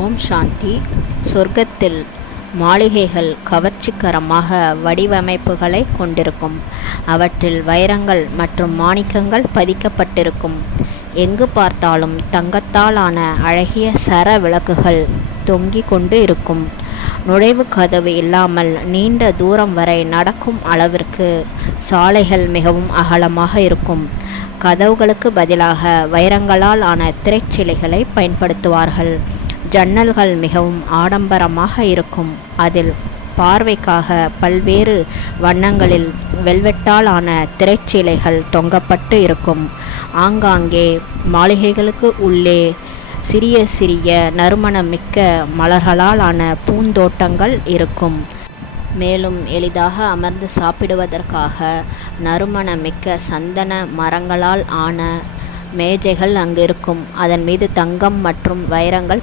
ஓம் சாந்தி. சொர்க்கத்தில் மாளிகைகள் கவர்ச்சிகரமாக வடிவமைப்புகளை கொண்டிருக்கும். அவற்றில் வைரங்கள் மற்றும் மாணிக்கங்கள் பதிக்கப்பட்டிருக்கும். எங்கு பார்த்தாலும் தங்கத்தாலான அழகிய சர விளக்குகள் தொங்கிக் கொண்டு இருக்கும். நுழைவு கதவு இல்லாமல் நீண்ட தூரம் வரை நடக்கும் அளவிற்கு சாலைகள் மிகவும் அகலமாக இருக்கும். கதவுகளுக்கு பதிலாக வைரங்களால் ஆன திரைச்சிலைகளை பயன்படுத்துவார்கள். ஜன்னல்கள் மிகவும் ஆடம்பரமாக இருக்கும். அதில் பார்வைக்காக பல்வேறு வண்ணங்களில் வெல்வெட்டால் ஆன திரைச்சீலைகள் தொங்கப்பட்டு இருக்கும். ஆங்காங்கே மாளிகைகளுக்கு உள்ளே சிறிய சிறிய நறுமணமிக்க மலர்களால் ஆன பூந்தோட்டங்கள் இருக்கும். மேலும் எளிதாக அமர்ந்து சாப்பிடுவதற்காக நறுமணமிக்க சந்தன மரங்களால் ஆன மேஜைகள் அங்கு இருக்கும். அதன் மீது தங்கம் மற்றும் வைரங்கள்